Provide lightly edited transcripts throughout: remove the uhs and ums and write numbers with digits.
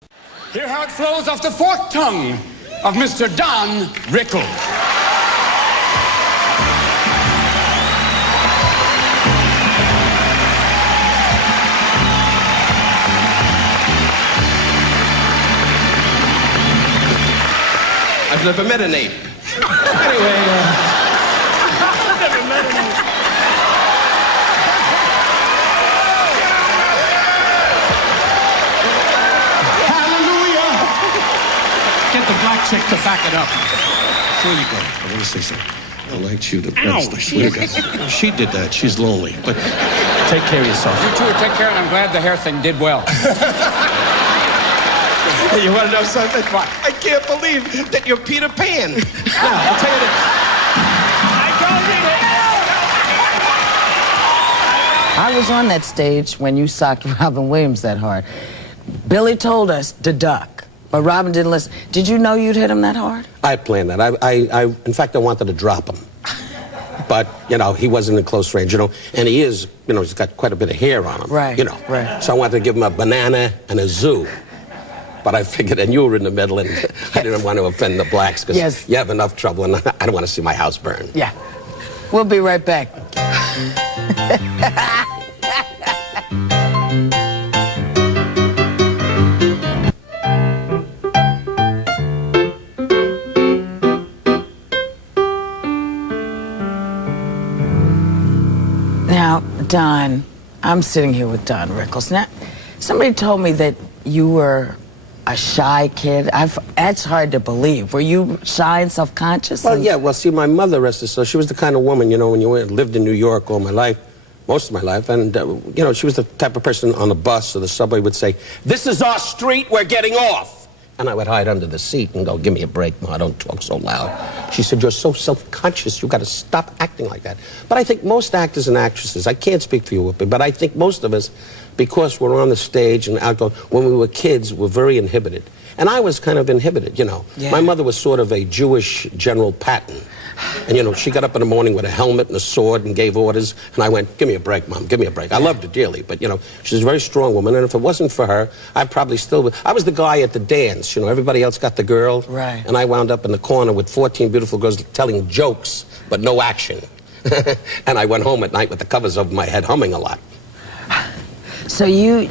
Hear how it flows off the forked tongue of Mr. Don Rickles. I've never met an ape. Anyway, I've never met an ape. Hallelujah! Get the black chick to back it up. Before you go, I want to say something. I liked you the best. I swear to God. She did that. She's lonely. But take care of yourself. You two take care, and I'm glad the hair thing did well. Hey, you want to know something? What? I can't believe that you're Peter Pan. Now, I'll tell you this. I was on that stage when you socked Robin Williams that hard. Billy told us to duck, but Robin didn't listen. Did you know you'd hit him that hard? I planned that. In fact, I wanted to drop him. But, you know, he wasn't in close range, you know, and he is, you know, he's got quite a bit of hair on him. Right, you know. right. So I wanted to give him a banana and a zoo. But I figured, and you were in the middle, and I didn't want to offend the blacks, because yes. You have enough trouble, and I don't want to see my house burn. Yeah. We'll be right back. Now, Don, I'm sitting here with Don Rickles. Now, somebody told me that you were a shy kid. That's hard to believe. Were you shy and self-conscious? Well, yeah. Well, see, my mother, rest her soul, she was the kind of woman, you know, when you lived in New York all my life, most of my life, and, you know, she was the type of person on the bus or the subway would say, "This is our street, we're getting off." And I would hide under the seat and go, "Give me a break, Ma, don't talk so loud." She said, "You're so self-conscious, you've got to stop acting like that." But I think most actors and actresses, I can't speak for you, Whoopi, but I think most of us, because we're on the stage and outgoing, when we were kids, we're very inhibited. And I was kind of inhibited, you know. Yeah. My mother was sort of a Jewish General Patton. And, you know, she got up in the morning with a helmet and a sword and gave orders. And I went, "Give me a break, Mom, give me a break." I loved her dearly, but, you know, she's a very strong woman. And if it wasn't for her, I probably still would. I was the guy at the dance, you know, everybody else got the girl. Right. And I wound up in the corner with 14 beautiful girls telling jokes, but no action. And I went home at night with the covers over my head humming a lot. So you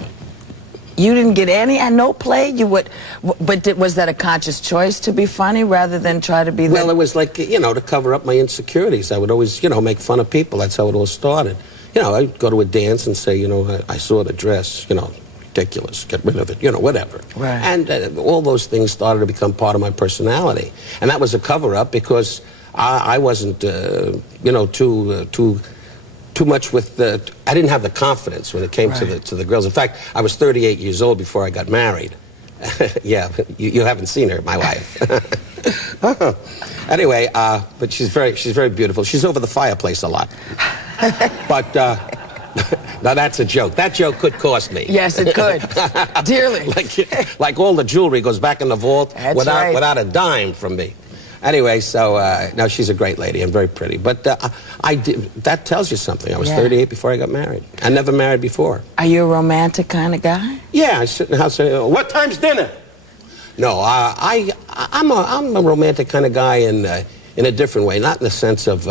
didn't get no play? Was that a conscious choice to be funny rather than try to be the... Well, it was like, you know, to cover up my insecurities. I would always, you know, make fun of people. That's how it all started. You know, I'd go to a dance and say, you know, I saw the dress, you know, ridiculous, get rid of it, you know, whatever. Right. And all those things started to become part of my personality. And that was a cover-up because I wasn't, you know, too much with the... I didn't have the confidence when it came right. to the girls. In fact, I was 38 years old before I got married. Yeah, you haven't seen her, my wife. Anyway, but she's very beautiful. She's over the fireplace a lot. But now that's a joke. That joke could cost me. Yes, it could. Dearly. Like all the jewelry goes back in the vault right. without a dime from me. Anyway, so now she's a great lady and very pretty. But that tells you something. I was 38 before I got married. I never married before. Are you a romantic kind of guy? Yeah, I sit in the house and say, "What time's dinner?" No, I'm a romantic kind of guy in a different way. Not in the sense of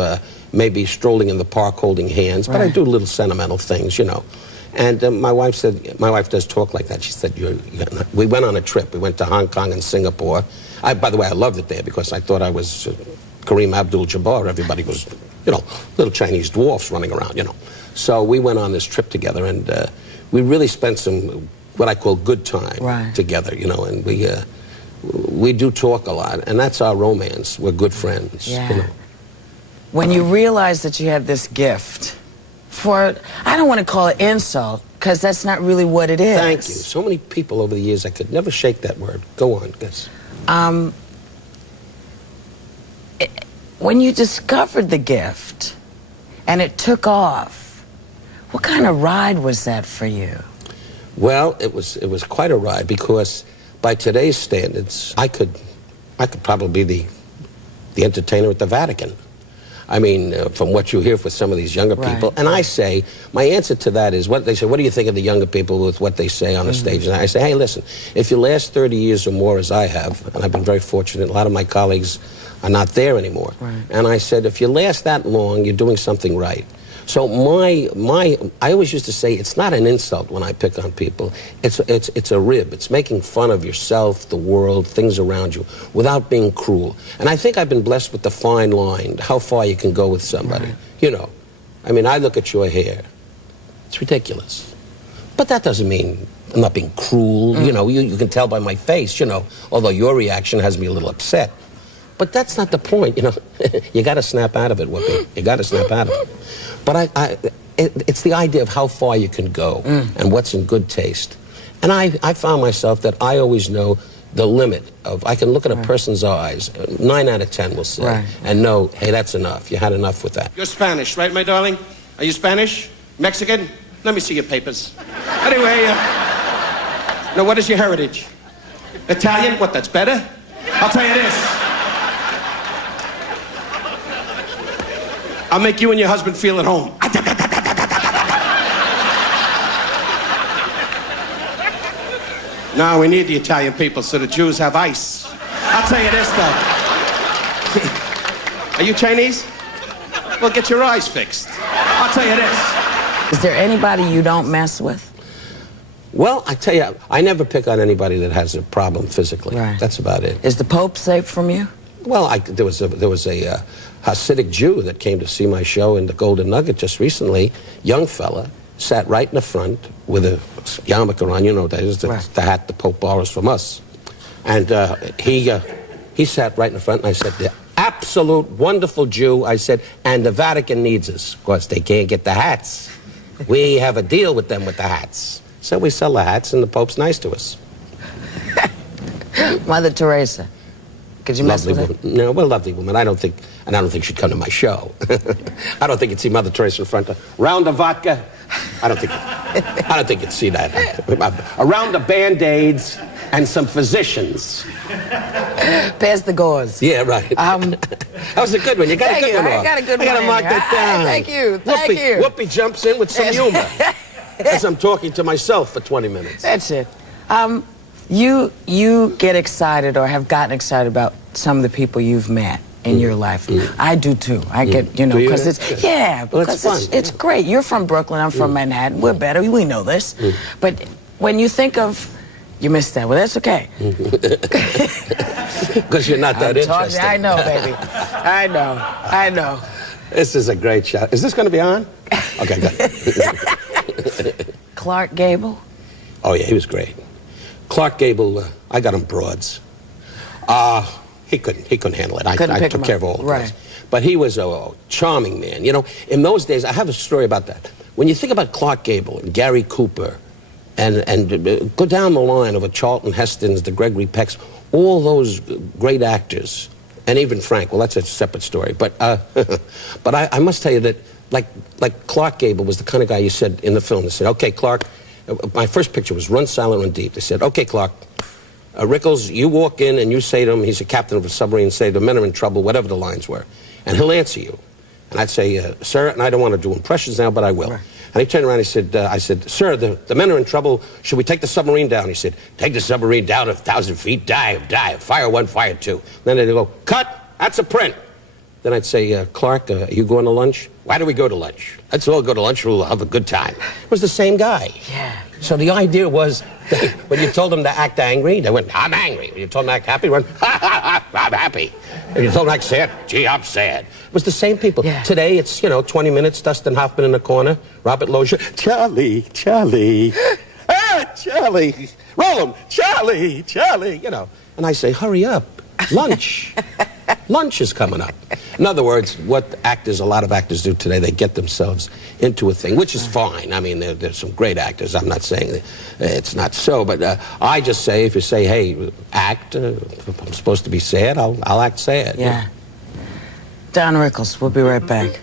maybe strolling in the park holding hands, but I do little sentimental things, you know. And my wife does talk like that. She said, we went on a trip. We went to Hong Kong and Singapore. By the way, I loved it there because I thought I was Kareem Abdul-Jabbar. Everybody was, you know, little Chinese dwarfs running around, you know. So we went on this trip together, and we really spent some, what I call good time together, you know, and we do talk a lot, and that's our romance. We're good friends, you know. When you realize that you have this gift, I don't want to call it insult, because that's not really what it is. Thank you. So many people over the years, I could never shake that word. Go on, guess. When you discovered the gift and it took off, what kind of ride was that for you? Well, it was quite a ride, because by today's standards, I could probably be the entertainer at the Vatican. I mean, from what you hear for some of these younger people. And I say, my answer to that is, what they say, what do you think of the younger people with what they say on the stage? And I say, hey, listen, if you last 30 years or more as I have, and I've been very fortunate, a lot of my colleagues are not there anymore. And I said, if you last that long, you're doing something right. So I always used to say, it's not an insult when I pick on people. It's a rib. It's making fun of yourself, the world, things around you, without being cruel. And I think I've been blessed with the fine line, how far you can go with somebody. You know, I mean, I look at your hair. It's ridiculous. But that doesn't mean I'm not being cruel. You know, you can tell by my face, you know, although your reaction has me a little upset. But that's not the point, you know. You got to snap out of it, Whoopi. You got to snap out of it. But it's the idea of how far you can go and what's in good taste. And I found myself that I always know the limit of, I can look at a person's eyes, 9 out of 10 will say, and know, hey, that's enough. You had enough with that. You're Spanish, right, my darling? Are you Spanish? Mexican? Let me see your papers. Anyway, now what is your heritage? Italian? What, that's better? I'll tell you this. I'll make you and your husband feel at home. No, we need the Italian people so the Jews have ice. I'll tell you this, though. Are you Chinese? Well, get your eyes fixed. I'll tell you this. Is there anybody you don't mess with? Well, I tell you, I never pick on anybody that has a problem physically. That's about it. Is the Pope safe from you? Well, there was a Hasidic Jew that came to see my show in the Golden Nugget just recently. Young fella, sat right in the front with a yarmulke on. You know what that is, the hat the Pope borrows from us. And he sat right in the front, and I said, the absolute wonderful Jew. I said, and the Vatican needs us. Of course, they can't get the hats. We have a deal with them with the hats. So we sell the hats, and the Pope's nice to us. Mother Teresa. Could you mess with her? No, well, lovely woman. I don't think she'd come to my show. I don't think you'd see Mother Teresa in front of round of vodka. I don't think you'd see that. A round of Band-Aids and some physicians. Pass the gauze. Yeah, right. That was a good one. You got a good one. I got a good one. I got to mark that down. Thank you. Thank you. Whoopi jumps in with some humor as I'm talking to myself for 20 minutes. That's it. You get excited or have gotten excited about some of the people you've met in your life. I do too. I get, you know, because it's, because it's great. You're from Brooklyn, I'm from Manhattan. We're better, we know this. But when you think of, you missed that, well, that's okay. Because you're not that interesting. I know, baby. I know. This is a great show. Is this going to be on? Okay, good. Clark Gable? Oh, yeah, he was great. Clark Gable, I got him broads. He couldn't handle it. I took care of all the girls. But he was a charming man. You know, in those days, I have a story about that. When you think about Clark Gable and Gary Cooper, and go down the line of the Charlton Hestons, the Gregory Pecks, all those great actors, and even Frank, well, that's a separate story. But I must tell you that, like Clark Gable was the kind of guy you said in the film, they said, okay, Clark, my first picture was Run Silent, Run Deep. They said, okay, Clark, Rickles, you walk in and you say to him, he's a captain of a submarine, say the men are in trouble, whatever the lines were, and he'll answer you. And I'd say, sir, and I don't want to do impressions now, but I will. And he turned around and he said, I said, sir, the men are in trouble. Should we take the submarine down? He said, take the submarine down 1,000 feet, dive. Fire one, fire two. Then they'd go, cut, that's a print. Then I'd say, Clark, are you going to lunch? Why do we go to lunch? Let's all go to lunch, we'll have a good time. It was the same guy. Yeah. So the idea was, when you told them to act angry, they went, I'm angry. When you told them to act happy, they went, I'm happy. And you told them to act sad, gee, I'm sad. It was the same people. Yeah. Today, it's, 20 minutes, Dustin Hoffman in the corner, Robert Loggia, Charlie, Charlie, roll him, Charlie, And I say, hurry up, lunch. Lunch is coming up. In other words, what a lot of actors do today, they get themselves into a thing, which is fine. I mean, there's some great actors. I'm not saying that it's not so, but I just say, if you say, hey, act, if I'm supposed to be sad, I'll act sad. Yeah. Don Rickles, we'll be right back.